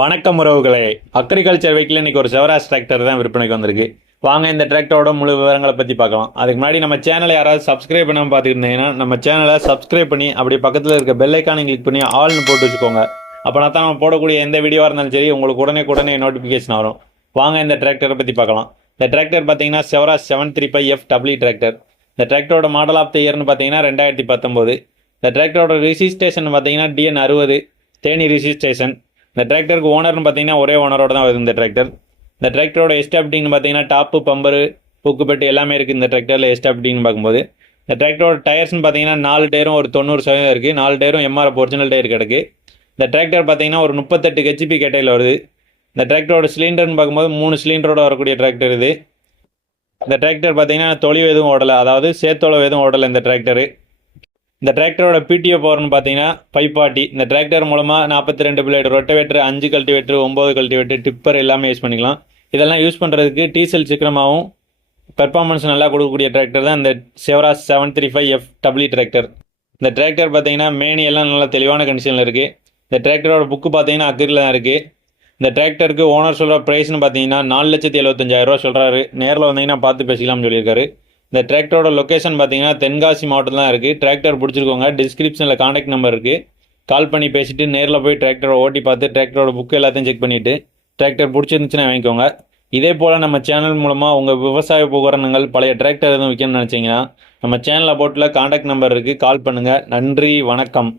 வணக்கம் உறவுகளே. Agriculture vehicle இன்னைக்கு ஒரு செவராஸ் டிராக்டர் தான் விற்பனைக்கு வந்திருக்கு. வாங்க இந்த டிராக்டரோட முழு விவரங்களை பற்றி பார்க்கலாம். அதுக்கு முன்னாடி நம்ம சேனலை யாராவது சப்ஸ்கிரைப் பண்ணாமல் பார்த்துக்கிட்டீங்கன்னா நம்ம சேனலை சப்ஸ்கிரைப் பண்ணி அப்படியே பக்கத்தில் இருக்க பெல்லைக்கானை கிளிக் பண்ணி ஆல்னு போட்டு வச்சுக்கோங்க. அப்போனா தான் நம்ம போடக்கூடிய எந்த வீடியோவாக இருந்தாலும் சரி உங்களுக்கு உடனே உடனே நோட்டிஃபிகேஷன் வரும். வாங்க இந்த டிராக்டரை பற்றி பார்க்கலாம். இந்த டிராக்டர் பார்த்தீங்கன்னா Swaraj seven three five F W tractor இந்த டிராக்டரோட மாடல் ஆஃப் த இயர்னு பார்த்தீங்கன்னா ரெண்டாயிரத்தி பத்தொம்போது இந்த டிராக்டரோட ரிஜிஸ்ட்ரேஷன் பார்த்தீங்கன்னா டிஎன் அறுபது. தேனி ரிஜிஸ்ட்ரேஷன் இந்த டிராக்டருக்கு ஓனர்னு பார்த்தீங்கன்னா ஒரே ஓனரோட தான் வருது இந்த டிராக்டர். இந்த டிராக்டரோட எஸ்டாப்டிங்னு பார்த்தீங்கன்னா டாப்பு பம்பரு புக்குப்பெட்டு எல்லாமே இருக்குது இந்த டிராக்டரில் எஸ்டாப்டிங்னு பார்க்கும்போது. இந்த டிராக்டரோட டயர்ஸ்னு பார்த்தீங்கன்னா நாலு டயரும் ஒரு தொண்ணூறு சதவீதம் இருக்குது நாலு டயரும் எம்ஆர்எஃப் ஒரிஜினல் டயர் கிடக்கு. இந்த டிராக்டர் பார்த்தீங்கன்னா ஒரு முப்பத்தெட்டு ஹெச்பி கேட்டையில் வருது. இந்த டிராக்டரோட சிலிண்டர்னு பார்க்கும்போது மூணு சிலிண்டரோட வரக்கூடிய டிராக்டர் இது. இந்த டிராக்டர் பார்த்தீங்கன்னா தொழில் எதுவும் ஓடலை. அதாவது சேத்தொழவு எதுவும் ஓடலை இந்த டிராக்டரு. இந்த டிராக்டரோட பிடிஓ பவர்னு பார்த்தீங்கன்னா ஃபைவ் ஃபார்ட்டி இந்த டிராக்டர் மூலமாக நாற்பத்தி ரெண்டு பிளேட் ரொட்டவேட்டர் அஞ்சு கல்டிவேட்டர் ஒம்பது கல்டிவேட்டர் டிப்பர் எல்லாமே யூஸ் பண்ணிக்கலாம். இதெல்லாம் யூஸ் பண்ணுறதுக்கு டீசல் சீக்கிரமாகவும் பெர்ஃபார்மன்ஸ் நல்லா கொடுக்கக்கூடிய டிராக்டர் தான் இந்த Swaraj seven three five F W tractor. இந்த டிராக்டர் பார்த்தீங்கன்னா மேனி எல்லாம் நல்லா தெளிவான கண்டிஷனில் இருக்குது இந்த டிராக்டரோட புக்கு பார்த்தீங்கன்னா அக்ரியில் தான் இருக்குது இந்த டிராக்டருக்கு ஓனர் சொல்கிற ப்ரைஸ்னு பார்த்தீங்கன்னா நாலு லட்சத்தி எழுபத்தஞ்சாயிரரூவா சொல்கிறாரு நேரில் வந்தீங்கன்னா பார்த்து பேசிக்கலாம்னு சொல்லியிருக்காரு. இந்த டிராக்டரோட லொக்கேஷன் பார்த்தீங்கன்னா தென்காசி மாவட்டம் தான் இருக்குது டிராக்டர் பிடிச்சிருக்கோங்க டிஸ்கிரிப்ஷனில் காண்டாக்ட் நம்பர் இருக்குது கால் பண்ணி பேசிட்டு நேரில் போய் டிராக்டரை ஓட்டி பார்த்து டிராக்டரோட புக்கு எல்லாத்தையும் செக் பண்ணிவிட்டு டிராக்டர் பிடிச்சிருந்துச்சுன்னா வாங்கிக்கோங்க. இதே போல் நம்ம சேனல் மூலமாக உங்கள் விவசாய உபகரணங்கள் பழைய டிராக்டர் எதுவும் விற்கணும்னு நினச்சிங்கன்னா நம்ம சேனல் போட்டில் காண்டாக்ட் நம்பர் இருக்குது கால் பண்ணுங்கள் நன்றி வணக்கம்.